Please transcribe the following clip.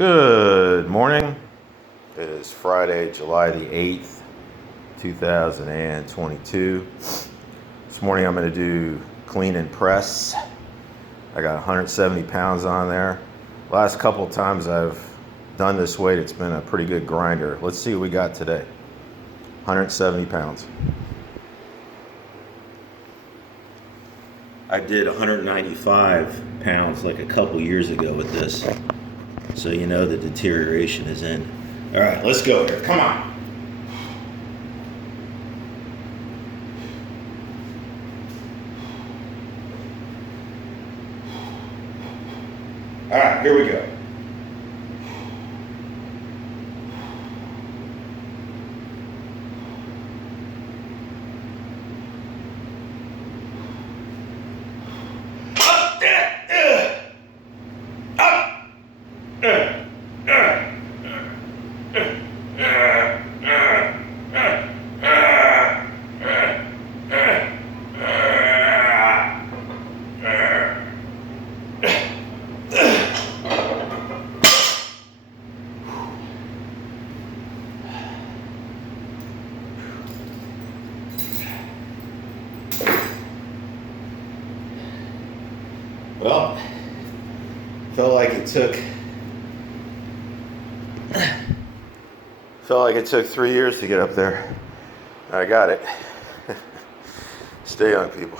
Good morning. It is Friday, July the 8th, 2022. This morning I'm going to do clean and press. I got 170 pounds on there. Last couple of times I've done this weight, it's been a pretty good grinder. Let's see what we got today. 170 pounds. I did 195 pounds like a couple years ago with this. So you know the deterioration is in. All right, let's go here. Come on. All right, here we go. Well, felt like it took 3 years to get up there. I got it. Stay young, people.